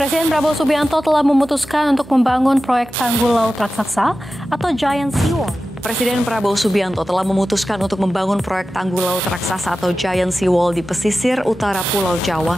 Presiden Prabowo Subianto telah memutuskan untuk membangun proyek tanggul laut raksasa atau Giant Seawall. Presiden Prabowo Subianto telah memutuskan untuk membangun proyek tanggul laut raksasa atau Giant Seawall di pesisir utara Pulau Jawa.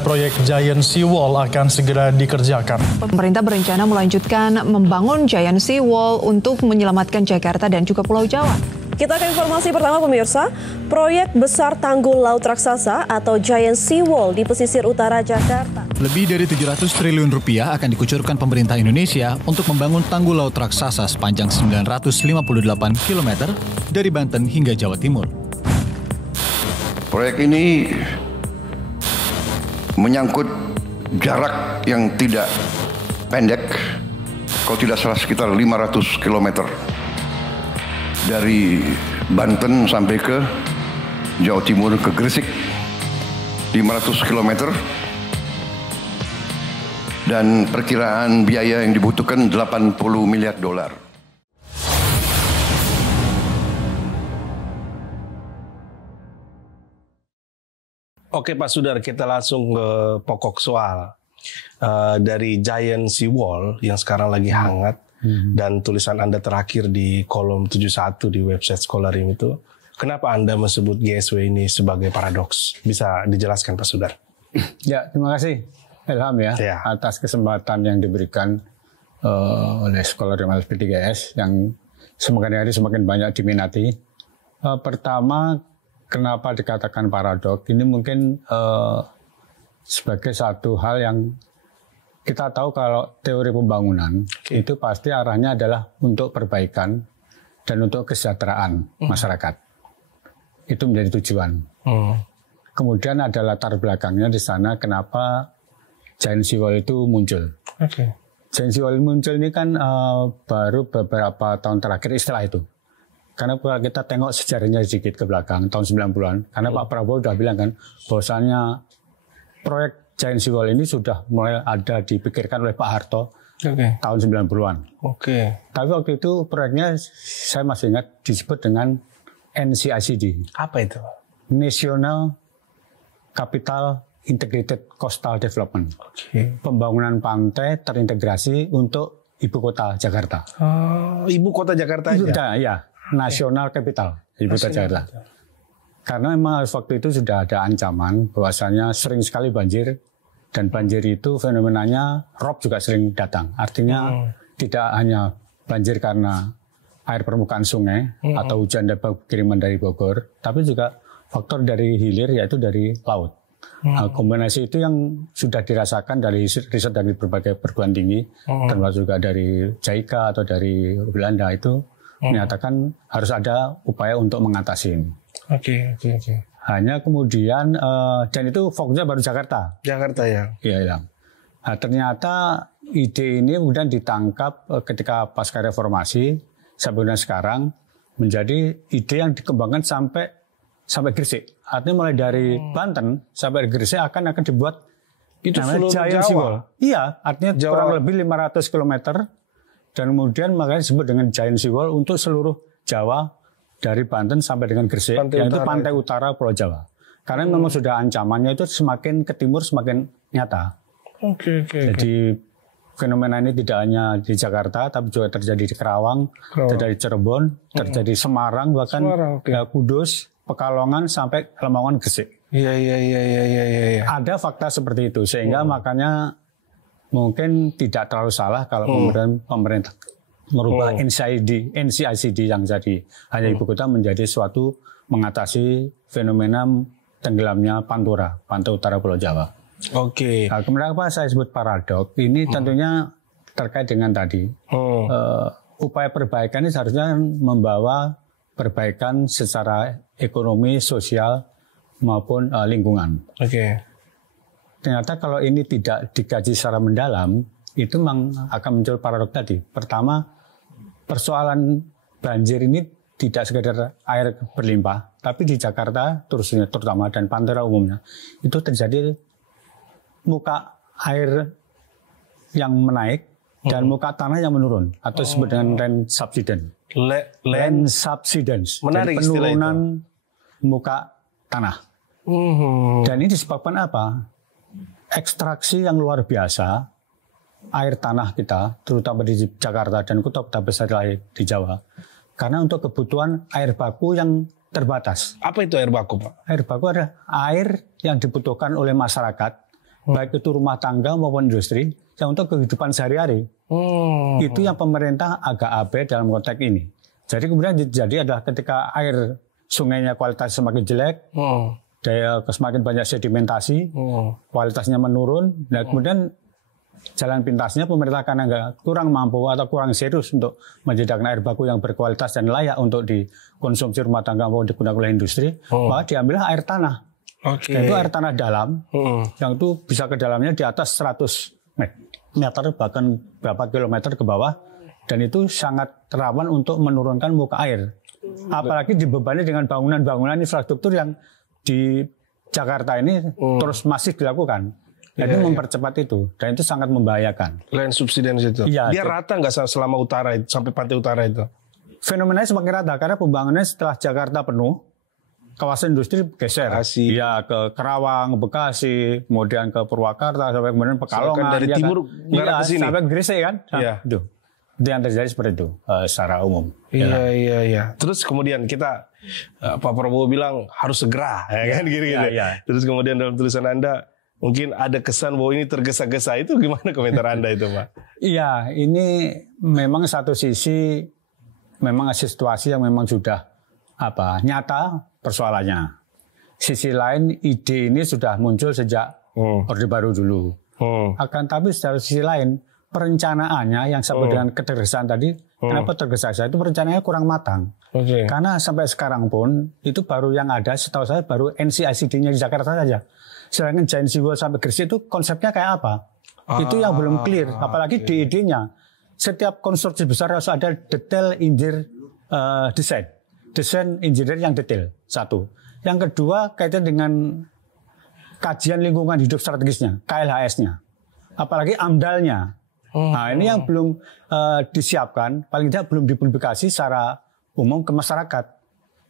Proyek Giant Seawall akan segera dikerjakan. Pemerintah berencana melanjutkan membangun Giant Seawall untuk menyelamatkan Jakarta dan juga Pulau Jawa. Kita ke informasi pertama pemirsa, proyek besar tanggul laut raksasa atau Giant Seawall di pesisir utara Jakarta. Lebih dari 700 triliun rupiah akan dikucurkan pemerintah Indonesia untuk membangun tanggul laut raksasa sepanjang 958 km dari Banten hingga Jawa Timur. Proyek ini menyangkut jarak yang tidak pendek, kalau tidak salah sekitar 500 km. Dari Banten sampai ke Jawa Timur ke Gresik 500 km dan perkiraan biaya yang dibutuhkan 80 miliar dolar. Oke Pak Sudar, kita langsung ke pokok soal. Dari Giant Seawall yang sekarang lagi hangat. Dan tulisan Anda terakhir di kolom 71 di website Scholarim itu, kenapa Anda menyebut GSW ini sebagai paradoks? Bisa dijelaskan Pak Sudar? Ya, terima kasih Ilham ya, atas kesempatan yang diberikan oleh Scholarim LP3S yang semakin hari semakin banyak diminati. Pertama, kenapa dikatakan paradoks? Ini mungkin sebagai satu hal yang kita tahu kalau teori pembangunan itu pasti arahnya adalah untuk perbaikan dan untuk kesejahteraan masyarakat. Itu menjadi tujuan. Kemudian ada latar belakangnya di sana kenapa Giant Seawall itu muncul. Giant Seawall muncul ini kan baru beberapa tahun terakhir istilah itu. Karena kalau kita tengok sejarahnya sedikit ke belakang, tahun 90-an. Karena Pak Prabowo sudah bilang kan bahwasannya proyek Giant Seawall ini sudah mulai ada dipikirkan oleh Pak Harto tahun 90-an. Tapi waktu itu proyeknya saya masih ingat disebut dengan NCICD. Apa itu? National Capital Integrated Coastal Development. Pembangunan pantai terintegrasi untuk ibu kota Jakarta. Ibu kota Jakarta aja? Sudah, ya. National Capital ibu kota Jakarta. Karena memang waktu itu sudah ada ancaman bahwasanya sering sekali banjir, dan banjir itu fenomenanya rob juga sering datang. Artinya tidak hanya banjir karena air permukaan sungai atau hujan kiriman dari Bogor, tapi juga faktor dari hilir yaitu dari laut. Kombinasi itu yang sudah dirasakan dari riset dari berbagai perguruan tinggi, termasuk juga dari JICA atau dari Belanda itu menyatakan harus ada upaya untuk mengatasi ini. Hanya kemudian dan itu fokusnya baru Jakarta. Jakarta ya. Iya. Nah, ternyata ide ini kemudian ditangkap ketika pasca reformasi sampai sekarang menjadi ide yang dikembangkan sampai Gresik. Artinya mulai dari Banten sampai Gresik akan dibuat itu seluruh Giant Seawall. Iya, artinya Jawa. kurang lebih 500 km dan kemudian makanya disebut dengan Giant Seawall untuk seluruh Jawa. Dari Banten sampai dengan Gresik, yaitu pantai utara Pulau Jawa. Karena memang sudah ancamannya itu semakin ke timur semakin nyata. Jadi fenomena ini tidak hanya di Jakarta, tapi juga terjadi di Kerawang, terjadi di Cirebon, terjadi Semarang, bahkan Kudus, Pekalongan sampai Lamongan, Gresik. Iya. Ada fakta seperti itu, sehingga makanya mungkin tidak terlalu salah kalau pemerintah merubah NCICD yang jadi hanya ibu kota menjadi suatu mengatasi fenomena tenggelamnya Pantura, pantai utara Pulau Jawa. Nah, kemudian apa saya sebut paradoks? Ini tentunya terkait dengan tadi upaya perbaikan ini seharusnya membawa perbaikan secara ekonomi, sosial maupun lingkungan. Ternyata kalau ini tidak dikaji secara mendalam, itu memang akan muncul paradoks tadi. Pertama, persoalan banjir ini tidak sekedar air berlimpah, tapi di Jakarta terutama dan Pantura umumnya itu terjadi muka air yang menaik dan muka tanah yang menurun atau disebut dengan land subsidence. Land subsidence. Menarik jadi penurunan muka tanah. Dan ini disebabkan apa? ekstraksi yang luar biasa air tanah kita, terutama di Jakarta dan kota-kota besar lain di Jawa. Karena untuk kebutuhan air baku yang terbatas. Apa itu air baku, Pak? Air baku adalah air yang dibutuhkan oleh masyarakat, baik itu rumah tangga maupun industri, yang untuk kehidupan sehari-hari. Itu yang pemerintah agak abai dalam konteks ini. Jadi kemudian jadi adalah ketika air sungainya kualitas semakin jelek, semakin banyak sedimentasi, kualitasnya menurun, dan kemudian jalan pintasnya pemerintah karena nggak kurang mampu atau kurang serius untuk menyediakan air baku yang berkualitas dan layak untuk dikonsumsi rumah tangga maupun digunakan oleh industri, maka diambillah air tanah. Itu air tanah dalam, yang itu bisa ke dalamnya di atas 100 meter, bahkan berapa kilometer ke bawah, dan itu sangat rawan untuk menurunkan muka air. Apalagi dibebani dengan bangunan-bangunan infrastruktur yang di Jakarta ini terus masih dilakukan. Jadi mempercepat itu, dan itu sangat membahayakan. Land subsidence itu. Iya, dia rata nggak selama utara itu, sampai pantai utara itu? Fenomenanya semakin rata karena pembangunan setelah Jakarta penuh, kawasan industri geser. Ya, ke Kerawang, Bekasi, kemudian ke Purwakarta, sampai kemudian Pekalongan. Dari timur ke sini. Sampai Gresik kan? Iya. Itu yang terjadi seperti itu secara umum. Iya. Terus kemudian kita Pak Prabowo bilang harus segera, ya kan? Gitu-gitu. Terus kemudian dalam tulisan Anda mungkin ada kesan bahwa ini tergesa-gesa, itu gimana komentar Anda itu, Pak? Iya, ini memang satu sisi memang situasi yang memang sudah nyata persoalannya. Sisi lain ide ini sudah muncul sejak Orde Baru dulu. Akan tapi secara sisi lain perencanaannya yang sampai dengan ketergesaan tadi, kenapa tergesa-gesa itu perencanaannya kurang matang. Karena sampai sekarang pun itu baru yang ada, setahu saya baru NCICD-nya di Jakarta saja. Sedangkan Giant Seawall sampai Gresik itu konsepnya kayak apa? Itu yang belum clear. Apalagi di idenya. Setiap konstruksi besar harus ada detail engineer desain. Desain engineer yang detail. Satu. Yang kedua kaitan dengan kajian lingkungan hidup strategisnya. KLHS-nya. Apalagi AMDAL-nya. Nah ini yang belum disiapkan. Paling tidak belum dipublikasi secara umum ke masyarakat.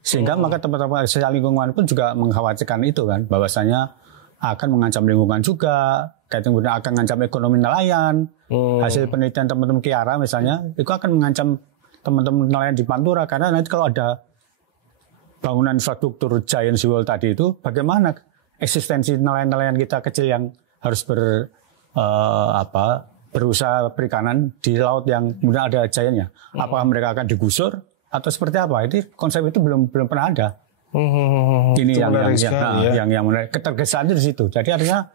Sehingga maka teman-teman sosial lingkungan pun juga mengkhawatirkan itu kan. Bahwasanya akan mengancam lingkungan juga, kemudian akan mengancam ekonomi nelayan. Hasil penelitian teman-teman Kiara misalnya, itu akan mengancam teman-teman nelayan di Pantura, karena nanti kalau ada bangunan infrastruktur Giant Seawall tadi itu, bagaimana eksistensi nelayan-nelayan kita kecil yang harus berusaha perikanan di laut yang kemudian ada giantnya. Apakah mereka akan digusur atau seperti apa? Ini konsep itu belum pernah ada. Ini yang menarik. Ketergesaan itu di situ. Jadi artinya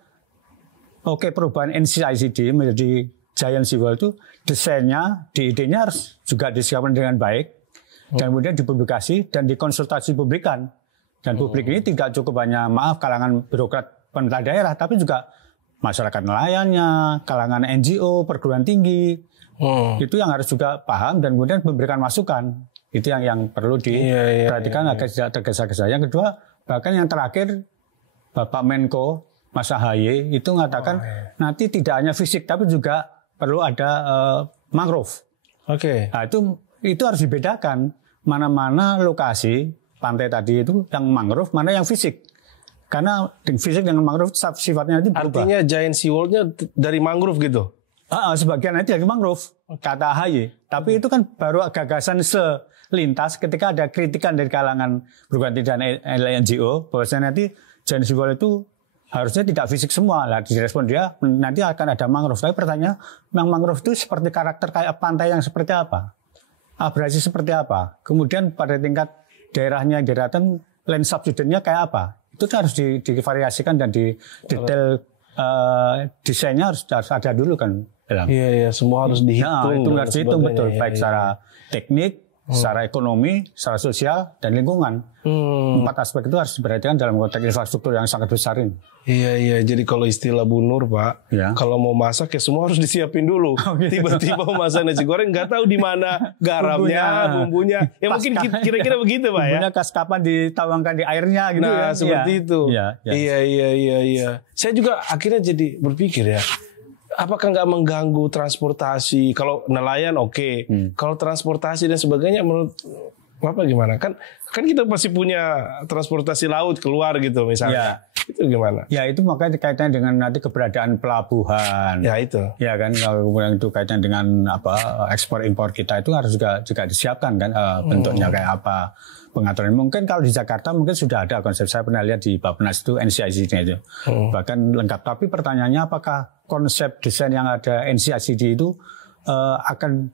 perubahan NCICD menjadi Giant Seawall itu desainnya, di idenya harus juga disiapkan dengan baik dan kemudian dipublikasi dan dikonsultasi publikan. Dan publik ini tidak cukup hanya kalangan birokrat pemerintah daerah, tapi juga masyarakat nelayannya, kalangan NGO, perguruan tinggi. Itu yang harus juga paham dan kemudian memberikan masukan. Itu yang perlu diperhatikan agar tidak tergesa-gesa. Yang kedua, bahkan yang terakhir Bapak Menko Mas AHY itu mengatakan nanti tidak hanya fisik tapi juga perlu ada mangrove. Nah, itu harus dibedakan mana-mana lokasi pantai tadi itu yang mangrove, mana yang fisik. Karena fisik dengan mangrove sifatnya nanti berubah. Artinya Giant Seawall-nya dari mangrove gitu? Sebagian nanti dari mangrove, kata AHY. Tapi itu kan baru gagasan selintas ketika ada kritikan dari kalangan perguruan tinggi dan NGO bahwasanya nanti Giant Seawall itu harusnya tidak fisik semua. Lah direspon dia nanti akan ada mangrove. Tapi pertanyaan, mangrove itu seperti karakter kayak pantai yang seperti apa? Abrasi seperti apa? Kemudian pada tingkat daerahnya daratan land subsidence-nya kayak apa? Itu harus divariasikan dan di detail desainnya harus ada dulu kan. Iya, semua harus dihitung. Itu harus dihitung betul, baik secara teknik, secara ekonomi, secara sosial, dan lingkungan. 4 aspek itu harus diperhatikan dalam konteks infrastruktur yang sangat besar ini. Iya. Jadi kalau istilah Bu Nur, Pak, kalau mau masak ya semua harus disiapin dulu. Tiba-tiba masak nasi goreng nggak tahu di mana garamnya, bumbunya. Ya mungkin kira-kira begitu, Pak ya. Bumbunya kapan dituangkan di airnya gitu ya. Seperti itu. Iya. Saya juga akhirnya jadi berpikir ya. Apakah nggak mengganggu transportasi? Kalau nelayan kalau transportasi dan sebagainya menurut Bapak gimana? Kan kita pasti punya transportasi laut keluar gitu misalnya. Itu gimana? Ya itu makanya kaitannya dengan nanti keberadaan pelabuhan. Ya itu. Ya kan kalau kemudian itu kaitan dengan ekspor impor kita itu harus juga disiapkan kan bentuknya kayak apa pengaturan. Mungkin kalau di Jakarta mungkin sudah ada konsep, saya pernah lihat di Bappenas itu NCICD-nya itu bahkan lengkap. Tapi pertanyaannya apakah konsep desain yang ada NCICD itu akan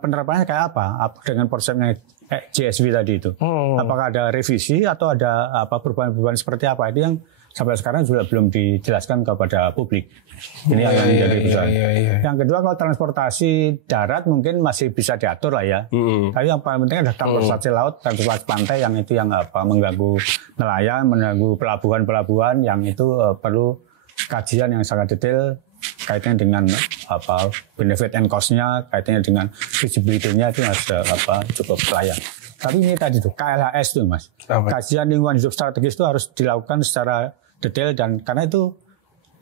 penerapannya kayak apa dengan konsepnya JSW tadi itu? Apakah ada revisi atau ada perubahan-perubahan seperti apa? Itu yang sampai sekarang juga belum dijelaskan kepada publik. Ini yang menjadi persoalan. Yang kedua, kalau transportasi darat mungkin masih bisa diatur lah ya. Tapi yang paling penting adalah transportasi laut, transportasi pantai yang itu yang mengganggu nelayan, mengganggu pelabuhan-pelabuhan yang itu perlu kajian yang sangat detail kaitannya dengan benefit and cost-nya, kaitannya dengan feasibility-nya itu harus cukup layak. Tapi ini tadi tuh KLHS tuh Mas. Kajian lingkungan hidup strategis itu harus dilakukan secara detail dan karena itu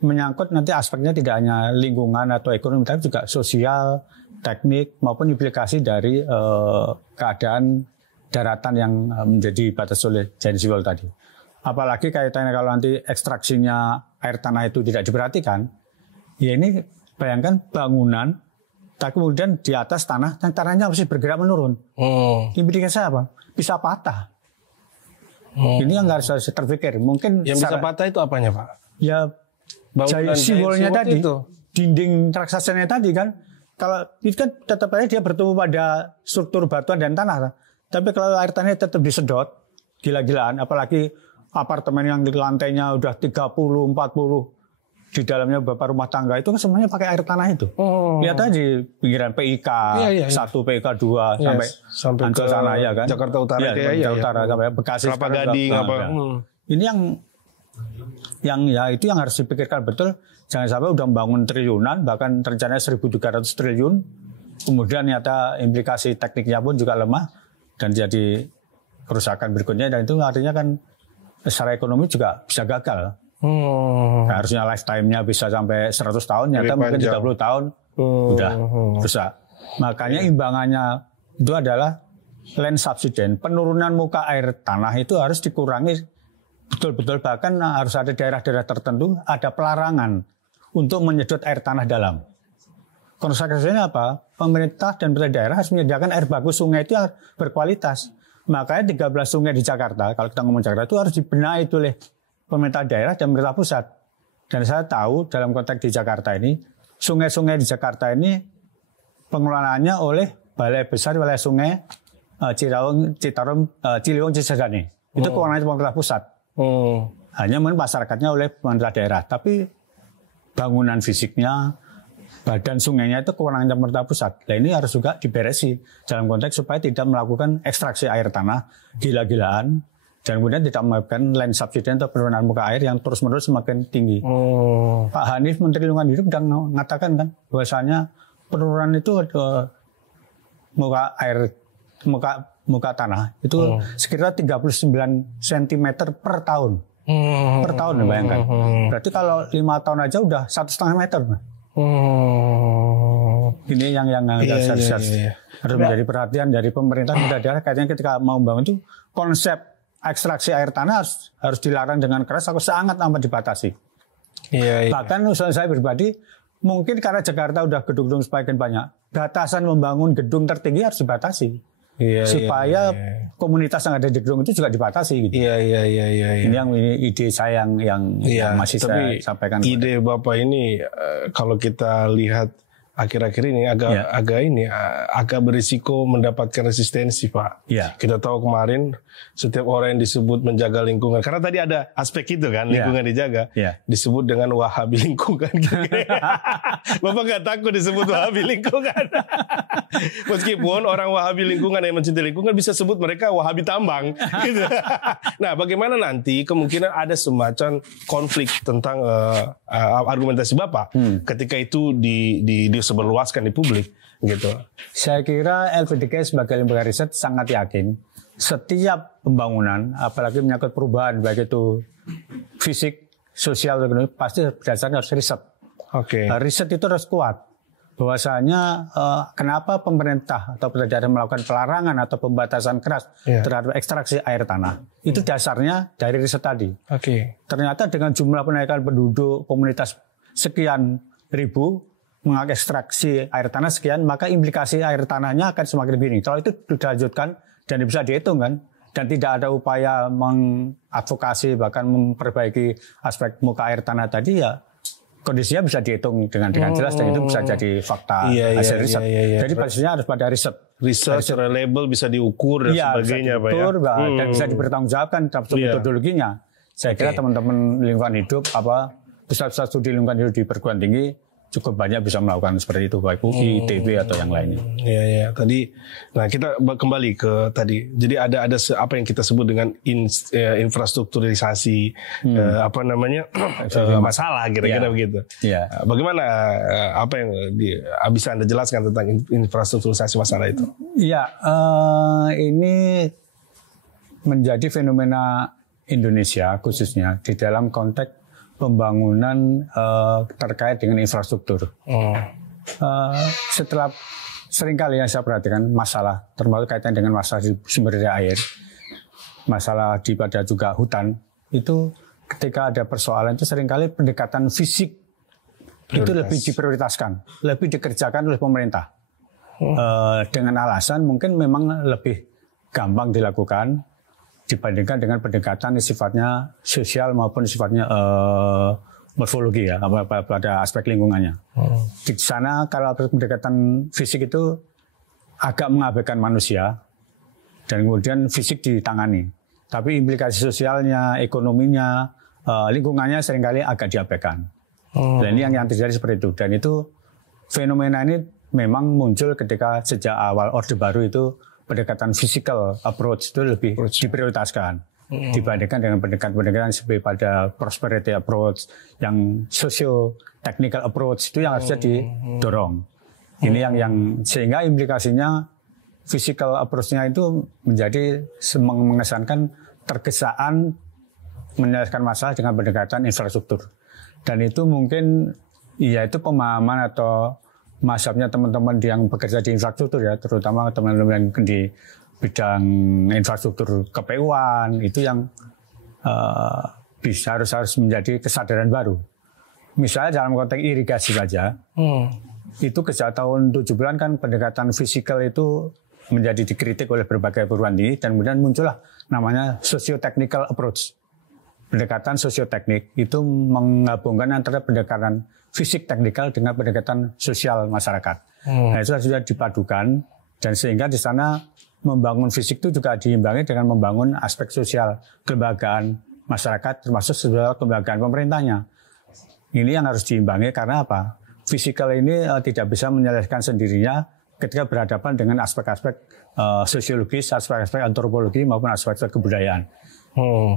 menyangkut nanti aspeknya tidak hanya lingkungan atau ekonomi tapi juga sosial, teknik maupun implikasi dari keadaan daratan yang menjadi batas oleh Giant Seawall tadi. Apalagi kaitannya kalau nanti ekstraksinya air tanah itu tidak diperhatikan, ya ini bayangkan bangunan, tapi kemudian di atas tanah, dan tanahnya masih bergerak menurun. Implikasinya apa? Bisa patah. Ini yang harus terpikir. Mungkin yang bisa patah itu apanya Pak? Ya bangunan simbolnya tadi, itu. Dinding raksasanya tadi kan. Kalau itu kan tetap aja dia bertumbuh pada struktur batuan dan tanah. Tapi kalau air tanahnya tetap disedot, gila-gilaan, apalagi apartemen yang di lantainya udah 30, 40, di dalamnya beberapa rumah tangga itu kan semuanya pakai air tanah itu. Lihat aja di pinggiran PIK 1, PIK 2 sampai ke sana ya kan. Jakarta Utara Utara sampai Bekasi. Kelapa Gading apa. Ini yang ya itu yang harus dipikirkan betul. Jangan sampai udah membangun triliunan bahkan rencananya 1.300 triliun. Kemudian ternyata implikasi tekniknya pun juga lemah dan jadi kerusakan berikutnya dan itu artinya kan secara ekonomi juga bisa gagal. Nah, harusnya lifetime-nya bisa sampai 100 tahun, nyata mungkin 30 tahun udah rusak. Makanya imbangannya itu adalah land subsidence. Penurunan muka air tanah itu harus dikurangi betul-betul, bahkan harus ada daerah-daerah tertentu ada pelarangan untuk menyedot air tanah dalam. Konsekuensinya apa? Pemerintah dan daerah harus menyediakan air bagus sungai itu yang berkualitas. Makanya 13 sungai di Jakarta, kalau kita ngomong Jakarta itu harus dibenahi oleh pemerintah daerah dan pemerintah pusat. Dan saya tahu dalam konteks di Jakarta ini, sungai-sungai di Jakarta ini pengelolaannya oleh Balai Besar Wilayah Sungai Ciliwung Cisadane. Itu kewenangan pemerintah pusat. Hanya masyarakatnya oleh pemerintah daerah. Tapi bangunan fisiknya, badan sungainya itu kewenangan pemerintah pusat. Nah ini harus juga diberesi dalam konteks supaya tidak melakukan ekstraksi air tanah gila-gilaan dan kemudian tidak melakukan land subsidence atau penurunan muka air yang terus-menerus semakin tinggi. Pak Hanif, Menteri Lingkungan Hidup, sudah mengatakan kan bahwasanya penurunan itu muka tanah itu sekitar 39 cm per tahun. Per tahun bayangkan. Berarti kalau 5 tahun aja udah 1,5 meter. Ini yang harus menjadi perhatian dari pemerintah dan daerah kayaknya ketika mau bangun itu konsep ekstraksi air tanah harus dilarang dengan keras atau sangat amat dibatasi. Bahkan usaha saya pribadi mungkin karena Jakarta udah gedung-gedung semakin banyak, batasan membangun gedung tertinggi harus dibatasi. Supaya komunitas yang ada di gedung itu juga dibatasi gitu. Ini yang ide saya yang masih saya sampaikan. Ide Bapak ini kalau kita lihat akhir-akhir ini agak berisiko mendapatkan resistensi Pak. Kita tahu kemarin setiap orang yang disebut menjaga lingkungan, karena tadi ada aspek itu kan, lingkungan dijaga, disebut dengan Wahabi lingkungan. Bapak nggak takut disebut Wahabi lingkungan? Meskipun orang Wahabi lingkungan yang mencintai lingkungan bisa sebut mereka Wahabi tambang. Gitu. Nah, bagaimana nanti kemungkinan ada semacam konflik tentang argumentasi Bapak ketika itu disebarluaskan di publik, gitu. Saya kira LPDK sebagai lembaga riset sangat yakin setiap pembangunan, apalagi menyangkut perubahan, baik itu fisik, sosial, ekonomi, pasti berdasarkan harus riset. Riset itu harus kuat. bahwasanya kenapa pemerintah atau daerah melakukan pelarangan atau pembatasan keras terhadap ekstraksi air tanah. Itu dasarnya dari riset tadi. Ternyata dengan jumlah penaikan penduduk komunitas sekian ribu mengekstraksi air tanah sekian, maka implikasi air tanahnya akan semakin lebih tinggi. Kalau itu dilanjutkan dan bisa dihitung kan, dan tidak ada upaya mengadvokasi bahkan memperbaiki aspek muka air tanah tadi, ya kondisinya bisa dihitung dengan jelas dan itu bisa jadi fakta hasil riset. Jadi basisnya harus pada riset reliable, bisa diukur dan sebagainya, Pak ya. Dan bisa dipertanggungjawabkan dalam metodologinya. Saya kira teman-teman lingkungan hidup, pusat-pusat studi lingkungan hidup di perguruan tinggi cukup banyak bisa melakukan seperti itu, baik UI, ITB atau yang lainnya. Tadi, nah kita kembali ke tadi. Jadi ada apa yang kita sebut dengan infrastrukturisasi, masalah kira-kira begitu. Bagaimana apa yang bisa Anda jelaskan tentang infrastrukturisasi masalah itu? Ini menjadi fenomena Indonesia khususnya di dalam konteks pembangunan terkait dengan infrastruktur. Setelah seringkali yang saya perhatikan masalah, termasuk kaitan dengan masalah di sumber daya air, masalah di pada juga hutan, itu ketika ada persoalan itu seringkali pendekatan fisik itu lebih diprioritaskan, lebih dikerjakan oleh pemerintah. Dengan alasan mungkin memang lebih gampang dilakukan dibandingkan dengan pendekatan sifatnya sosial maupun sifatnya morfologi ya, pada aspek lingkungannya. Di sana kalau pendekatan fisik itu agak mengabaikan manusia dan kemudian fisik ditangani, tapi implikasi sosialnya, ekonominya, lingkungannya seringkali agak diabaikan. Dan ini yang terjadi seperti itu. Dan itu fenomena ini memang muncul ketika sejak awal Orde Baru itu pendekatan physical approach itu lebih diprioritaskan dibandingkan dengan pendekatan seperti pada prosperity approach, yang socio-technical approach itu yang harusnya didorong. Ini yang sehingga implikasinya physical approach-nya itu menjadi mengesankan tergesaan menyelesaikan masalah dengan pendekatan infrastruktur. Dan itu mungkin yaitu pemahaman atau mazhabnya teman-teman yang bekerja di infrastruktur ya, terutama teman-teman yang di bidang infrastruktur KPU-an, itu yang bisa harus menjadi kesadaran baru. Misalnya dalam konteks irigasi saja, itu sejak tahun 70-an kan pendekatan fisikal itu menjadi dikritik oleh berbagai perguruan tinggi dan kemudian muncullah namanya socio-technical approach. Pendekatan sosioteknik itu menggabungkan antara pendekatan fisik teknikal dengan pendekatan sosial masyarakat. Nah, itu sudah dipadukan dan sehingga di sana membangun fisik itu juga diimbangi dengan membangun aspek sosial kelembagaan masyarakat termasuk sebuah kelembagaan pemerintahnya. Ini yang harus diimbangi karena apa? Fisikal ini tidak bisa menyelesaikan sendirinya ketika berhadapan dengan aspek-aspek sosiologis, aspek-aspek antropologi maupun aspek-aspek kebudayaan.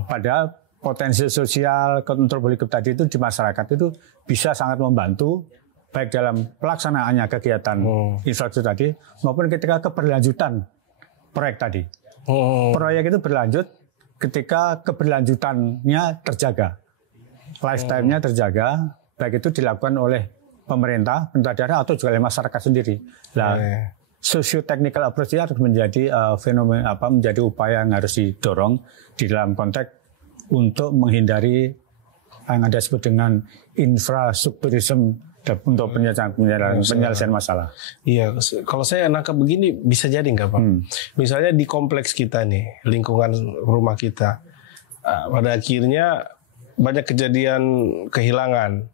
Padahal potensi sosial antropologi tadi itu di masyarakat itu bisa sangat membantu baik dalam pelaksanaannya kegiatan infrastruktur tadi maupun ketika keberlanjutan proyek tadi. Proyek itu berlanjut ketika keberlanjutannya terjaga, lifetime-nya terjaga, baik itu dilakukan oleh pemerintah daerah atau juga oleh masyarakat sendiri. Nah, socio-technical approach harus menjadi fenomena menjadi upaya yang harus didorong di dalam konteks untuk menghindari yang ada disebut dengan infrastrukturisme untuk penyelesaian masalah. Iya, kalau saya nangkap begini bisa jadi nggak Pak? Misalnya di kompleks kita nih, lingkungan rumah kita, pada akhirnya banyak kejadian kehilangan.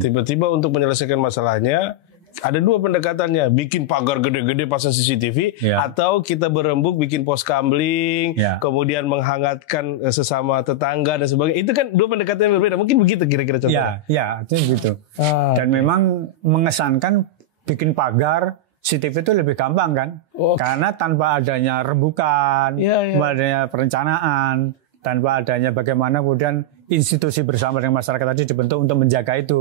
Tiba-tiba untuk menyelesaikan masalahnya, ada dua pendekatannya, bikin pagar gede-gede pasang CCTV, atau kita berembuk bikin pos kamling, kemudian menghangatkan sesama tetangga dan sebagainya. Itu kan dua pendekatan yang berbeda. Mungkin begitu kira-kira contohnya. Ya, itu begitu. Dan memang mengesankan bikin pagar CCTV itu lebih gampang kan, karena tanpa adanya rembukan, tanpa adanya perencanaan, tanpa adanya bagaimana kemudian institusi bersama dengan masyarakat tadi dibentuk untuk menjaga itu.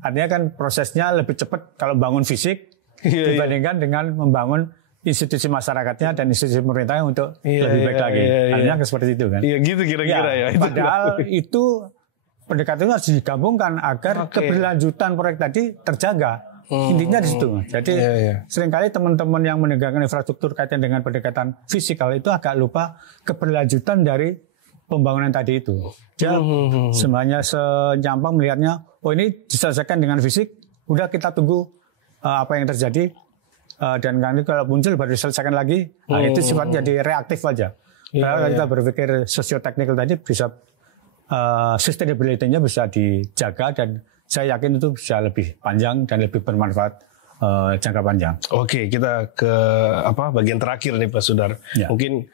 Artinya kan prosesnya lebih cepat kalau bangun fisik dibandingkan dengan membangun institusi masyarakatnya dan institusi pemerintahnya untuk lebih baik lagi. Artinya seperti itu kan. Iya gitu kira-kira ya. Padahal itu pendekatan harus digabungkan agar keberlanjutan proyek tadi terjaga. Intinya di situ. Jadi seringkali teman-teman yang menegakkan infrastruktur kaitan dengan pendekatan fisikal itu agak lupa keberlanjutan dari pembangunan tadi itu. Dia semuanya senyampang melihatnya, oh ini diselesaikan dengan fisik, udah kita tunggu apa yang terjadi, dan nanti kalau muncul baru diselesaikan lagi. Nah, itu sifatnya jadi reaktif aja. Kalau kita berpikir sosio-teknikal tadi bisa sustainability-nya bisa dijaga, dan saya yakin itu bisa lebih panjang dan lebih bermanfaat jangka panjang. Oke, kita ke bagian terakhir nih Pak Sudar. Ya. Mungkin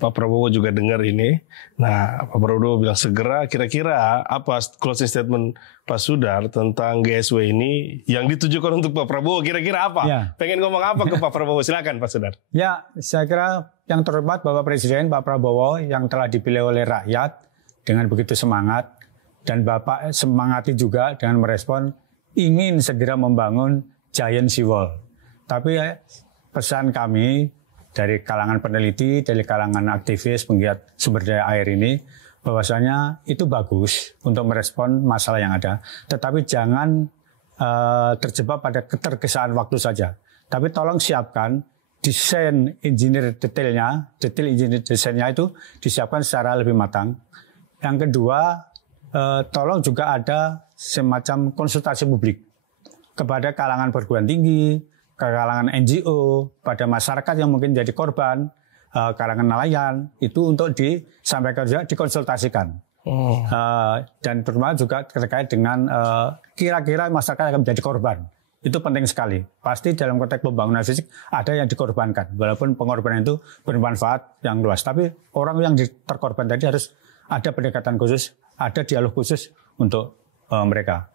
Pak Prabowo juga dengar ini. Nah, Pak Prabowo bilang segera, kira-kira apa closing statement Pak Sudar tentang GSW ini yang ditujukan untuk Pak Prabowo, kira-kira apa? Ya. Pengen ngomong apa ke Pak Prabowo? Silakan Pak Sudar. Ya, saya kira yang terhormat Bapak Presiden Pak Prabowo yang telah dipilih oleh rakyat dengan begitu semangat, dan Bapak semangati juga dengan merespon ingin segera membangun Giant Seawall. Tapi pesan kami dari kalangan peneliti, dari kalangan aktivis penggiat sumber daya air ini, bahwasanya itu bagus untuk merespon masalah yang ada. Tetapi jangan terjebak pada ketergesaan waktu saja. Tapi tolong siapkan desain engineer detail engineer desainnya itu disiapkan secara lebih matang. Yang kedua, tolong juga ada semacam konsultasi publik kepada kalangan perguruan tinggi, ke kalangan NGO, pada masyarakat yang mungkin jadi korban, kalangan nelayan, itu untuk disampaikan juga, dikonsultasikan. Dan terutama juga terkait dengan kira-kira masyarakat yang akan menjadi korban. Itu penting sekali. Pasti dalam konteks pembangunan fisik ada yang dikorbankan, walaupun pengorbanan itu bermanfaat yang luas. Tapi orang yang terkorban tadi harus ada pendekatan khusus, ada dialog khusus untuk mereka.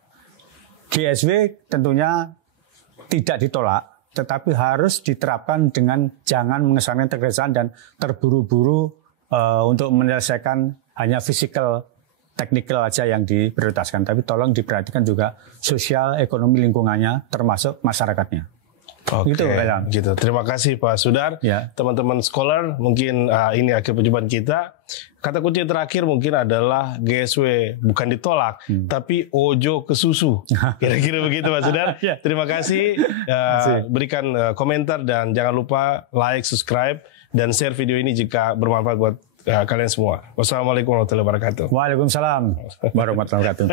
GSW tentunya tidak ditolak, tetapi harus diterapkan dengan jangan mengesankan tergesa-gesa dan terburu-buru untuk menyelesaikan hanya physical, technical aja yang diprioritaskan. Tapi tolong diperhatikan juga sosial, ekonomi lingkungannya, termasuk masyarakatnya. Oke, gitu. Terima kasih Pak Sudar. Ya. Teman-teman scholar, mungkin ini akhir perjumpaan kita. Kata kunci terakhir mungkin adalah GSW bukan ditolak, tapi ojo ke susu. Kira-kira begitu Pak Sudar. Terima kasih. Berikan komentar dan jangan lupa like, subscribe, dan share video ini jika bermanfaat buat kalian semua. Wassalamualaikum warahmatullahi wabarakatuh. Waalaikumsalam warahmatullahi wabarakatuh.